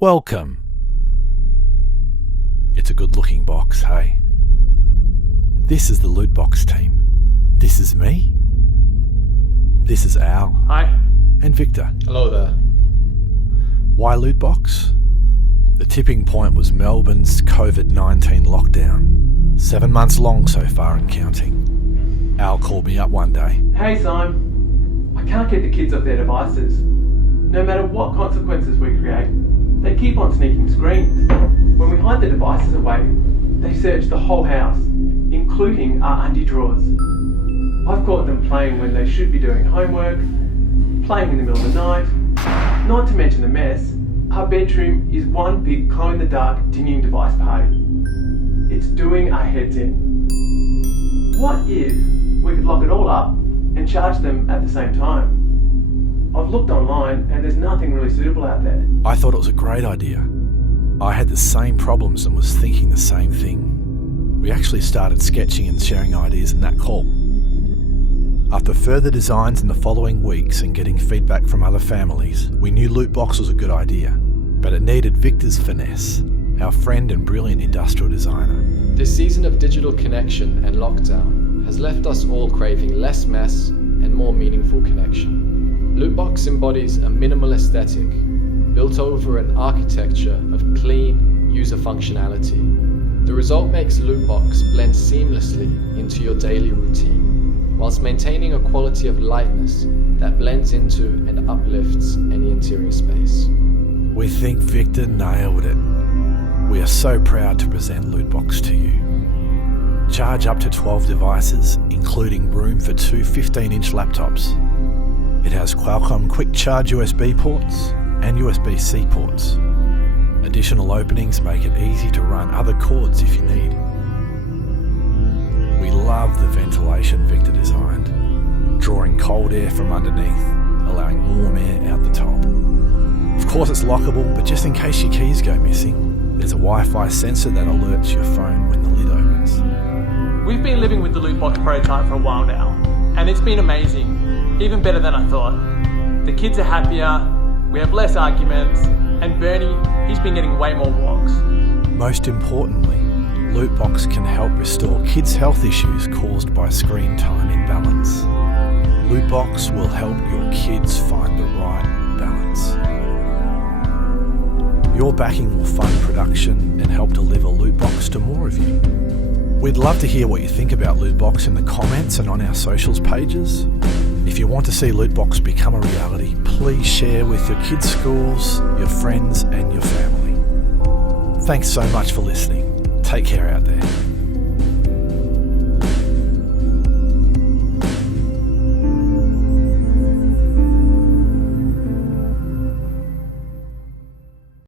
Welcome. It's a good-looking box, hey? This is the Lootbox team. This is me. This is Al. Hi. And Victor. Hello there. Why Lootbox? The tipping point was Melbourne's COVID-19 lockdown. 7 months long so far and counting. Al called me up one day. Hey Simon, I can't get the kids off their devices. No matter what consequences we create, they keep on sneaking screens. When we hide the devices away, they search the whole house, including our undie drawers. I've caught them playing when they should be doing homework, playing in the middle of the night. Not to mention the mess, our bedroom is one big glow-in-the-dark dinging device party. It's doing our heads in. What if we could lock it all up and charge them at the same time? I've looked online and there's nothing really suitable out there. I thought it was a great idea. I had the same problems and was thinking the same thing. We actually started sketching and sharing ideas in that call. After further designs in the following weeks and getting feedback from other families, we knew Lootbox was a good idea, but it needed Victor's finesse, our friend and brilliant industrial designer. This season of digital connection and lockdown has left us all craving less mess and more meaningful connection. Lootbox embodies a minimal aesthetic built over an architecture of clean user functionality. The result makes Lootbox blend seamlessly into your daily routine, whilst maintaining a quality of lightness that blends into and uplifts any interior space. We think Victor nailed it. We are so proud to present Lootbox to you. Charge up to 12 devices, including room for two 15-inch laptops. It has Qualcomm Quick Charge USB ports and USB-C ports. Additional openings make it easy to run other cords if you need. We love the ventilation Victor designed, drawing cold air from underneath, allowing warm air out the top. Of course it's lockable, but just in case your keys go missing, there's a Wi-Fi sensor that alerts your phone when the lid opens. We've been living with the Lootbox prototype for a while now, and it's been amazing. Even better than I thought. The kids are happier, we have less arguments, and Bernie, he's been getting way more walks. Most importantly, Lootbox can help restore kids' health issues caused by screen time imbalance. Lootbox will help your kids find the right balance. Your backing will fund production and help deliver Lootbox to more of you. We'd love to hear what you think about Lootbox in the comments and on our socials pages. If you want to see Lootbox become a reality, please share with your kids' schools, your friends and your family. Thanks so much for listening. Take care out there.